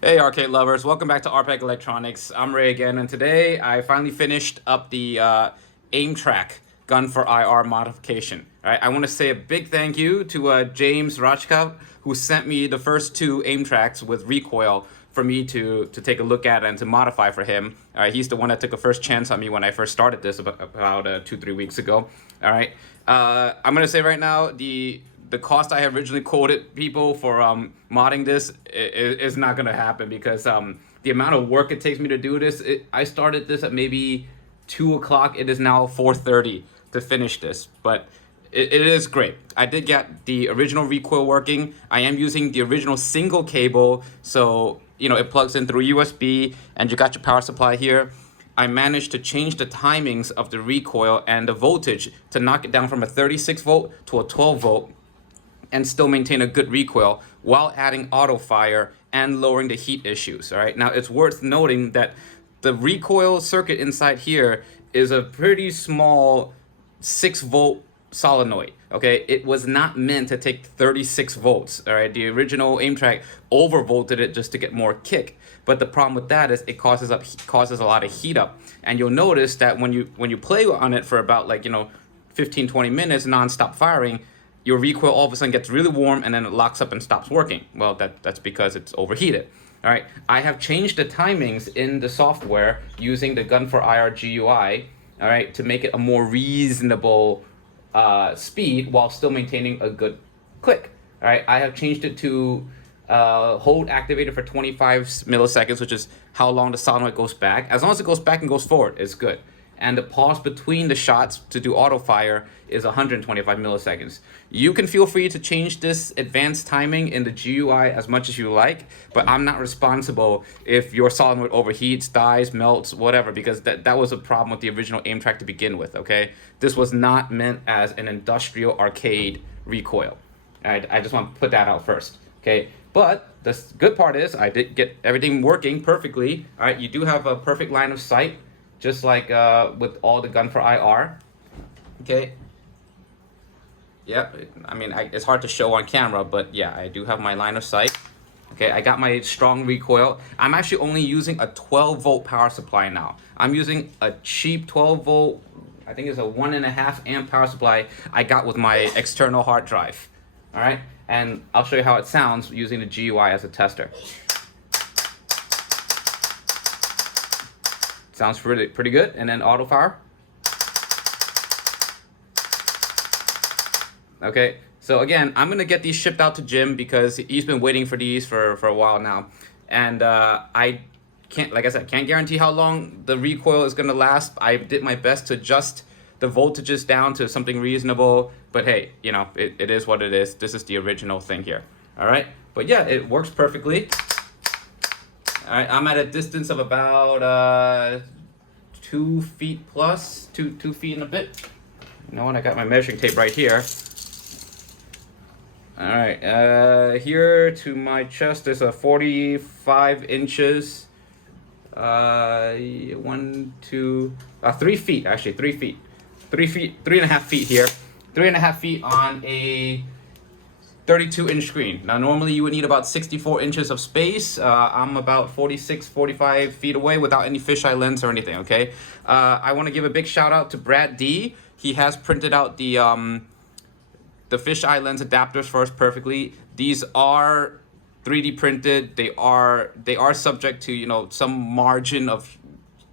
Hey arcade lovers, welcome back to RPEG Electronics. I'm Ray again, and today I finally finished up the Aimtrak GUN4IR modification. All right, I want to say a big thank you to Jim Rajca, who sent me the first two Aimtraks with Recoil for me to take a look at and to modify for him. All right, he's the one that took a first chance on me when I first started this about 2-3 weeks ago. All right, I'm gonna say right now the cost I originally quoted people for modding this is not gonna happen because the amount of work it takes me to do this. I started this at maybe 2 o'clock. It is now 4:30 to finish this, but it is great. I did get the original recoil working. I am using the original single cable, so you know it plugs in through USB, and you got your power supply here. I managed to change the timings of the recoil and the voltage to knock it down from a 36 volt to a 12 volt and still maintain a good recoil while adding auto fire and lowering the heat issues. All right, now it's worth noting that the recoil circuit inside here is a pretty small 6-volt solenoid. Okay, it was not meant to take 36 volts. All right, the original Aimtrak overvolted it just to get more kick, but the problem with that is it causes a lot of heat up, and you'll notice that when you play on it for about 15-20 minutes non-stop firing, your recoil all of a sudden gets really warm and then it locks up and stops working. Well, that's because it's overheated. All right, I have changed the timings in the software using the GUN4IR GUI, all right, to make it a more reasonable speed while still maintaining a good click. All right, I have changed it to hold activated for 25 milliseconds, which is how long the solenoid goes back. As long as it goes back and goes forward, it's good. And the pause between the shots to do auto fire is 125 milliseconds. You can feel free to change this advanced timing in the GUI as much as you like, but I'm not responsible if your solenoid overheats, dies, melts, whatever, because that was a problem with the original Aimtrak to begin with, okay? This was not meant as an industrial arcade recoil. All right, I just want to put that out first, okay? But the good part is I did get everything working perfectly. All right, you do have a perfect line of sight, just like with all the GUN4IR, okay? Yep, I mean, it's hard to show on camera, but yeah, I do have my line of sight. Okay, I got my strong recoil. I'm actually only using a 12 volt power supply now. I'm using a cheap 12 volt, I think it's a 1.5 amp power supply I got with my external hard drive. All right, and I'll show you how it sounds using the GUI as a tester. Sounds pretty good. And then auto fire. Okay, so again, I'm gonna get these shipped out to Jim because he's been waiting for these for a while now, and I can't, like I said, can't guarantee how long the recoil is gonna last. I did my best to adjust the voltages down to something reasonable, but hey, you know, it is what it is. This is the original thing here. All right, but yeah, it works perfectly. All right, I'm at a distance of about 2 feet plus, 2 feet and a bit. You know what? I got my measuring tape right here. All right, here to my chest is a 45 inches. 3 feet actually, 3 feet, 3.5 feet here, 3.5 feet on a 32-inch screen. Now normally you would need about 64 inches of space. I'm about 45 feet away without any fisheye lens or anything, okay? I want to give a big shout out to Brad D. He has printed out the fisheye lens adapters for us perfectly. These are 3D printed. They are subject to, you know, some margin of,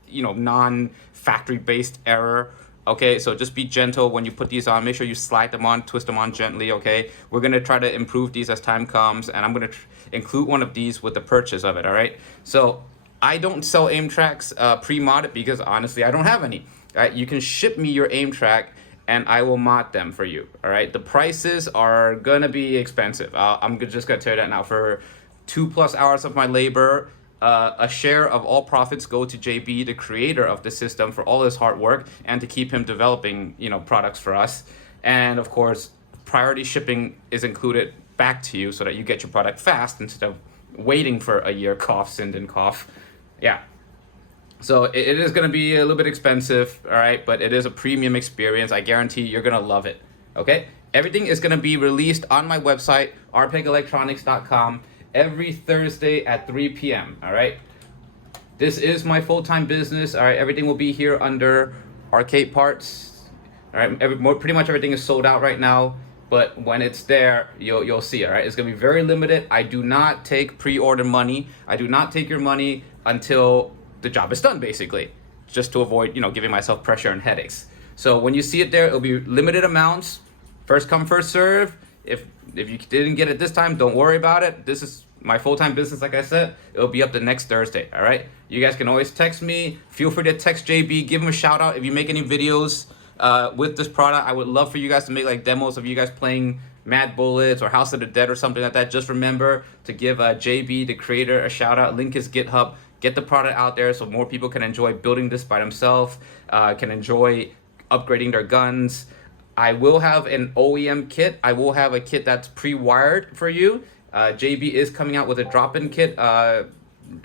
you know, non-factory based error. Okay, so just be gentle when you put these on. Make sure you slide them on, twist them on gently, okay? We're gonna try to improve these as time comes, and I'm gonna include one of these with the purchase of it, all right? So I don't sell Aimtraks pre-modded because honestly, I don't have any. All right, you can ship me your Aimtrak and I will mod them for you, all right? The prices are gonna be expensive. I'm just gonna tell you that now. For 2+ hours of my labor, a share of all profits go to JB, the creator of the system, for all his hard work and to keep him developing, you know, products for us. And of course, priority shipping is included back to you so that you get your product fast instead of waiting for a year, cough, Sinden, cough. Yeah. So it is going to be a little bit expensive, all right, but it is a premium experience. I guarantee you're going to love it, okay? Everything is going to be released on my website, rpegelectronics.com, every Thursday at 3 p.m. All right. This is my full-time business. All right. Everything will be here under Arcade Parts. All right. Pretty much everything is sold out right now. But when it's there, you'll see it. All right. It's gonna be very limited. I do not take pre-order money. I do not take your money until the job is done, basically, just to avoid, you know, giving myself pressure and headaches. So when you see it there, it'll be limited amounts, first come, first serve. If you didn't get it this time, don't worry about it. This is my full-time business, like I said. It'll be up the next Thursday, all right? You guys can always text me. Feel free to text JB. Give him a shout out if you make any videos with this product. I would love for you guys to make like demos of you guys playing Mad Bullets or House of the Dead or something like that. Just remember to give JB, the creator, a shout out. Link his GitHub. Get the product out there so more people can enjoy building this by themselves, can enjoy upgrading their guns. I will have an OEM kit. I will have a kit that's pre-wired for you. JB is coming out with a drop-in kit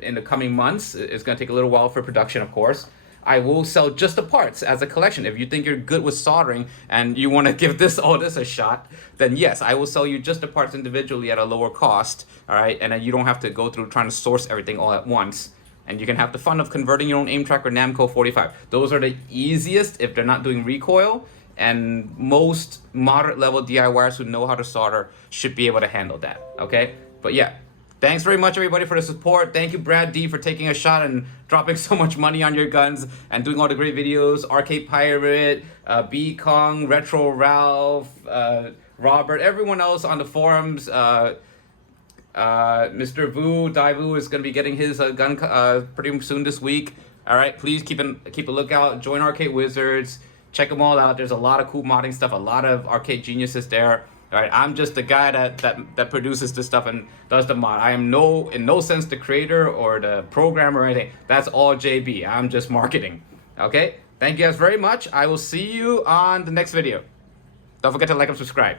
in the coming months. It's going to take a little while for production, of course. I will sell just the parts as a collection. If you think you're good with soldering and you want to give this a shot, then yes, I will sell you just the parts individually at a lower cost, all right? And then you don't have to go through trying to source everything all at once. And you can have the fun of converting your own Aimtrak or Namco 45. Those are the easiest if they're not doing recoil. And most moderate level DIYers who know how to solder should be able to handle that, okay? But yeah, thanks very much everybody for the support. Thank you Brad D for taking a shot and dropping so much money on your guns and doing all the great videos. Arcade Pirate, B Kong, Retro Ralph, Robert, everyone else on the forums. Mr. Vu, Daivu is going to be getting his gun pretty soon this week. All right, please keep a lookout. Join Arcade Wizards. Check them all out. There's a lot of cool modding stuff, a lot of arcade geniuses there. All right, I'm just the guy that produces this stuff and does the mod. I am in no sense the creator or the programmer or anything. That's all JB. I'm just marketing. Okay, thank you guys very much. I will see you on the next video. Don't forget to like and subscribe.